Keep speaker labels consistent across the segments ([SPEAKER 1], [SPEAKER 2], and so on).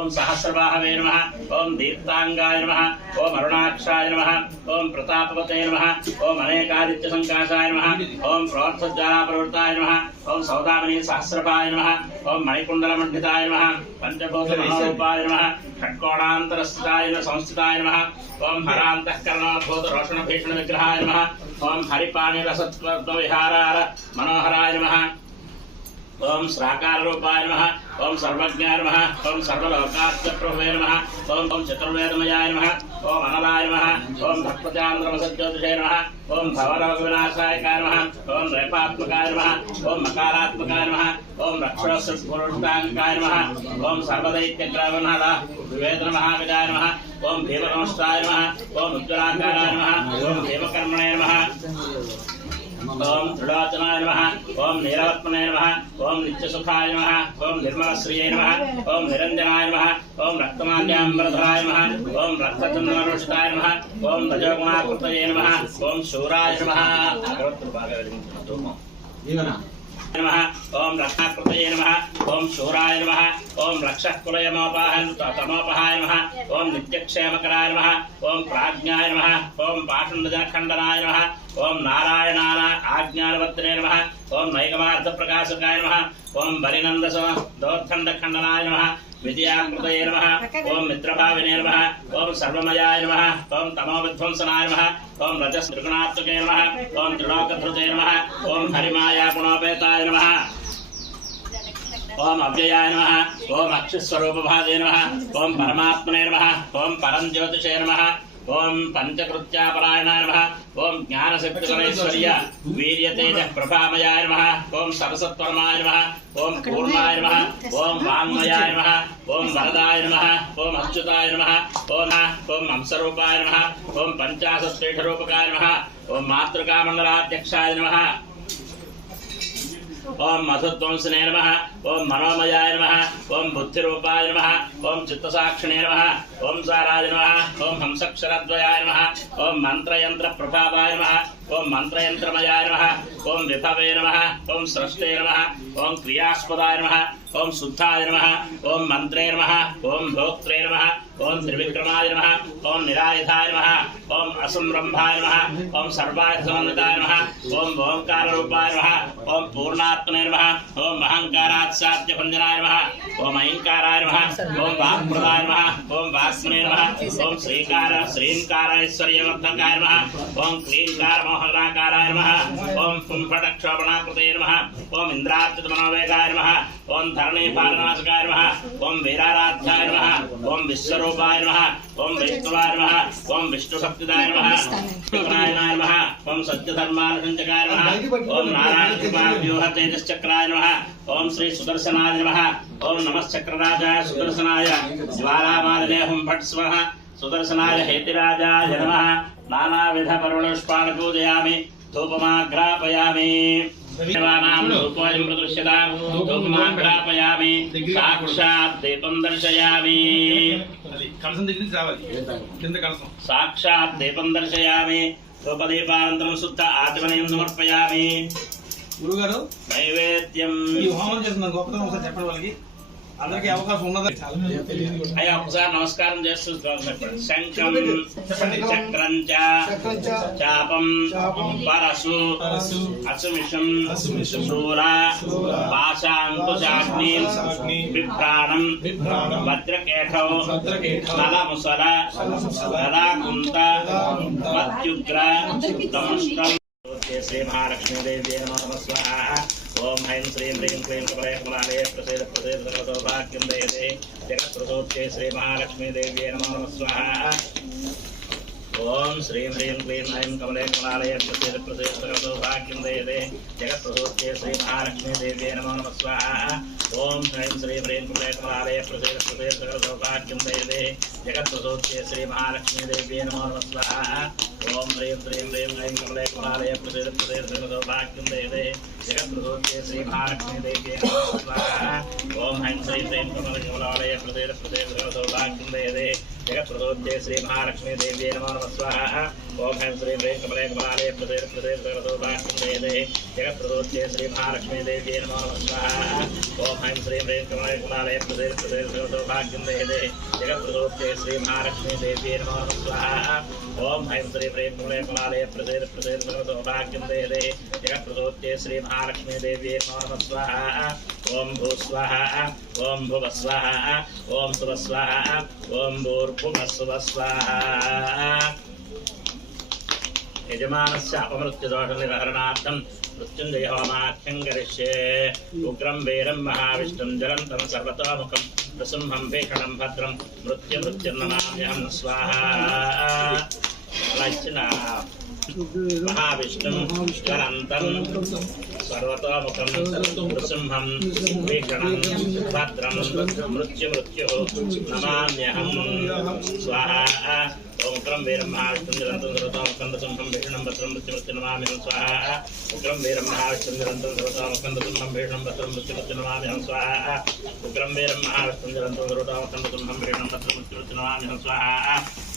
[SPEAKER 1] ఓం సహస్రబాహవే నమ ఓం దీప్తాంగాయ నమ ఓం అరుణాక్షాయ నమ ఓం ప్రతాపవతే నమ ఓం అనేకాదిత్య సంకాశాయ నమ ఓం ప్రోత్సజ్జాలాప్రవృత్తాయ నమ ఓం సౌదామిని సహస్రపాయ నమ ఓం మణికుండలమండితాయ నమ పంచభూత మనోరూపాయ నమ షట్కోణాంతరస్థితాయ నమ సంస్థితాయ నమ ఓం హరాంతఃకరణోద్భూత రోషణ భీషణ విగ్రహాయ నమ ఓం హరిపాణి రసత్వ విహారార మనోహరాయ నమ ఓం శ్రాకార రూపాయ నమ ఓం సర్వజ్ఞాయ నమ ఓం సర్వలోకాత్య ప్రభువే నమ ఓం ఓం చతుర్వేదమయాయ నమ ఓం అనలాయ నమ ఓం భక్తచాంద్రమసజ్యోతిషే నమ ఓం భవరోగ వినాశాయకాయ నమ ఓం రేపాత్మకాయ నమ ఓం మకారాత్మకాయ నమ ఓం రక్షోత్తాంకాయ నమ ఓం సర్వదైత్యగ్రవనాథ వివేదన మహావిదాయ నమ ఓం భీమనమస్తాయ నమ ఓం ఉజ్వలాకారాయ నమ ఓం భీమకర్మణే నమ ఓం త్రిలోచనాయ నమ ఓం నీలవత్మనే నమ ఓం నిత్యసుఖాయ నమ ఓం నిర్మలశ్రియ నమ ఓం నిరంజనాయ నమ ఓం రక్తమాల్యాంబరధరాయ నమ ఓం రక్తచందనరుషితాయ నమ ఓం రజోగుణాకృతయే నమ ఓం శూరాయ నమ. బాగా వెలిగించుకుంటూ నమ ఓం రత్నాకృతయే నమ ఓం శూరాయ నమ ఓం రక్షకులయమోపాహ తమోపహాయ నమ ఓం నిత్యక్షేమకరాయ నమ ఓం ప్రాజ్ఞాయ నమ ఓం పాషండజనఖండనాయ నమ ఓం నారాయణాన ఆజ్ఞానవర్తనే నమ ఓం నైకమార్థ ప్రకాశకాయ నమ ఓం బలినందస దోర్ఖండఖండనాయ నమ విజయాకృతయే నమ ఓం మిత్రభావినే నమ ఓం సర్వమయాయ నమ ఓం తమోవిధ్వంసనాయ నమ ఓం రజస్ త్రిగుణాత్మకే నమ ఓం త్రిలోకధృతే నమ ఓం హరిమాయా గుణోపేతాయ నమ ఓం అవ్యయాయ నమ ఓం అక్షస్వరూపభాదే నమ ఓం పరమాత్మనే నమ ఓం పరం జ్యోతిషే నమ ఓం పంచకృత్యాపరాయణాయ నమ ఓం జ్ఞానశక్తిగణైశ్వర్య వీర్యతేజ ప్రభామయాయ నమ ఓం సరసత్వరమాయ నమ ఓం పూర్ణాయ నమ ఓం వాంగ్మయాయ నమ ఓం వరదాయ నమ ఓం అచ్యుతాయ నమ ఓం ఓం హంసరూపాయ నమ ఓం పంచాశత్పీఠరూపకాయ నమ ఓం మాతృకామండలాధ్యక్షాయ నమ ఓం మధుధ్వంసనే నమ ఓం మనోమయాయ నమ ఓం బుద్ధిరూపాయ నమ ఓం చిత్తసాక్షిణే నమ ఓం సారాయ నమ ఓం హంసక్షరద్వయాయ నమ ఓం మంత్రయంత్ర ప్రభావాయ నమ ఓం మంత్రయంత్రమయాయ నమ ఓం విభవే నమ ఓం సృష్టే నమ ఓం క్రియాస్పదాయ నమ ఓం శుద్ధాయ నమ ఓం మంత్రే నమ ఓం భోక్త్రే నమ ఓం త్రివిక్రమాయ నమ ఓం నిరాయుధాయ నమ ఓం అసంరంభాయ నమ ఓం సర్వాయ సమన్వితాయ నమ ఓం ఓంకార రూపాయ నమ ఓం పూర్ణాత్మనే నమ ఓం అహంకారాత్ సాధ్య భంజనాయ నమ ఓం ఐంకారాయ నమ ఓం వాక్ప్రదాయ నమ ఓం వాస్మనే నమ ఓం శ్రీకార శ్రీంకారైశ్వర్యవర్ధకాయ నమ ఓం క్లీంకార మోహనాకారాయ నమ ఓం కుంభట క్షోభనాకృతే నమ ఓం ఇంద్రార్చిత మనోవేగాయ నమ ఓం ధరణీ పాలనాశకాయ నమ ఓం వీరారాధ్యాయ నమ ఓం విశ్వరూపాయ నమ ఓం వైష్ణవాయ నమ ఓం విష్ణుశక్తిదాయ నమ నారాయణాయ నమ ఓం సత్యధర్మానుసంచకాయ నమ ఓం నారాయణ కృపావ్యూహ తేజశ్చక్రాయ నమ ఓం శ్రీ సుదర్శనాయ నమ ఓం నమశ్చక్రరాజాయ సుదర్శనాయ జ్వాలామాలనేహం భట్ స్వః సుదర్శనాయ హేతిరాజాయ నమ నానావిధ పర్వణుష్పాణ పూజయామి ధూపమాగ్రాపయామి దేవానాం ధూపోయం ప్రదృశ్యతాం ధూపమాగ్రాపయామి సాక్షాత్ దీపం దర్శయామి
[SPEAKER 2] కలసం దగ్గర రావాలి। కింద కలసం.
[SPEAKER 1] సాక్షాత్ దీపం దర్శయామి ధూపదీపానంతరం శుద్ధ ఆచమనయం సమర్పయామి।
[SPEAKER 2] గురుగారు
[SPEAKER 1] నైవేద్యం।
[SPEAKER 2] ఈ హోమం చేస్తున్న గొప్పతనం ఒకసారి చెప్పండి వాళ్ళకి. అందరికీ అవకాశం ఉన్నదా.
[SPEAKER 1] అయ్యా ఒకసారి నమస్కారం చేస్తూ శంఖం
[SPEAKER 2] చెప్పండి.
[SPEAKER 1] చక్రం చ చాపం పరసు అసుమిషం శూల, పాశాంకుశాగ్ని బిభ్రాణం, భద్రకేఠౌ నలముసల గదాకుంత, మత్యుగ్ర దమష్ట్రం శ్రీ మహాలక్ష్మీదేవి నమ స్వాహ ఓం ఐం శ్రీం హ్రీం క్లీం కమలే కమలాలయ ప్రసేద ప్రసేద సకల సౌభాగ్యం దయదే జగత్ప్రసోత్యే శ్రీ మహాలక్ష్మీదేవి నమ స్వాహ ఓం శ్రీం హ్రీం క్లీం ఐం కమలే కమలాలయ ప్రసేద ప్రసేద సకల దయదే జగత్ప్రసోత్యే శ్రీ మహాలక్ష్మీదేవి నమో నమ స్వాహ ఓం శ్రీం శ్రీం హ్రీం కమలే కమలాలయ ప్రసేద ప్రసేద సకల దయదే జగత్ప్రసోత్యే శ్రీ మహాలక్ష్మీదేవి నమో నమ స్వాహ ఓం హ్రీం శ్రీం హ్రీం ఐం కమలే కమలాలయ ప్రసేద ప్రసేద సకల దయదే జగత్ప్రసోత్యే శ్రీ మహాలక్ష్మీదేవి నమో నమ స్వాహ ఓం హ్రీం శ్రీం హ్రీం కమల కమలాలయ ప్రసేద ప్రసేద సకల దయదే జగత్ప్రసోత్యే శ్రీ మహాలక్ష్మీదేవి నమో నమ స్వాహ ఓం హ్రీం శ్రీం హ్రీం కమలే కమలాలే ప్రదేర్ ప్రదేర్ సగతో భాష్యం వేదే జగత్ప్రదోత్తే శ్రీ మహాలక్ష్మీ దేవి నమో నమః స్వాహా ఓం హ్రీం శ్రీం హ్రీం కమలే కమలాలే ప్రదేర్ ప్రదేర్ సగతో భాగ్యం వేదే జగత్ప్రదోత్తే శ్రీ మహాలక్ష్మీ దేవి నమో నమః స్వాహా ఓం హ్రీం శ్రీం హ్రీం కమలే కమలాలే ప్రదేర్ ప్రదేర్ సగతో భాగ్యం వేదే జగత్ప్రదోత్తే శ్రీ మహాలక్ష్మీ దేవి నమో నమః ఓం భూస్వాహ ఓం ఓం సువస్వాహ ఓం భూర్భువస్సువస్వాహ యజమానస్య అపమృత్యుదోషనిరహరణార్థం మృత్యుంజయ హోమాఖ్యం కరిష్యే ఉగ్రం వీరం మహావిష్ణుం జలం తమ సర్వతోముఖం ప్రసింహం భీషణం భద్రం మృత్యుమృత్యుర్నమామ్యహం స్వాహ అలా ఇచ్చిన మహావిష్ణుం జ్వలంతం సర్వతోముఖం నృసింహం భీషణం భద్రం మృత్యుమృత్యు నమామ్యహం స్వాహ ఉగ్రం వీరం మహావిష్ణుం నిరంతరం సర్వతోముఖం నృసింహం భద్రం మృత్యుమృత్యు నమామ్యహం స్వాహ ఉగ్రం వీరం మహావిష్ణుం నిరంతరం సర్వతోముఖం నృసింహం భద్రం మృత్యుమృత్యు నమామి స్వాహ ఉగ్రం వీరం మహావిష్ణుం నిరంతరం సర్వతోముఖం నృసింహం భద్రం మృత్యుమృత్యు నమామి స్వాహ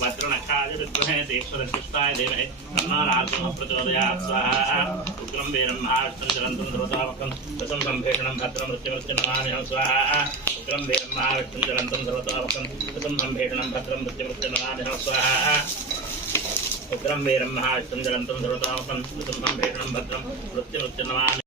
[SPEAKER 1] వజ్రనఖాయ విద్మహే దీక్షరశిష్టాయ దేవహే తన్మారాజమ ప్రచోదయాత్ స్వాహా ఉగ్రం వీరం మహావిష్ణుం జలంతం ధ్రువతామకం రసం భద్రం మృత్యుమృత్యు నమామి స్వాహ ఉగ్రం వీరం మహావిష్ణుం జలంతం భద్రం మృత్యుమృత్యు నమామి స్వాహ. ఉగ్రం వీరం మహావిష్ణుం జలంతం ధ్రువతామకం రసం సంభేషణం భద్రం మృత్యుమృత్యు నమామి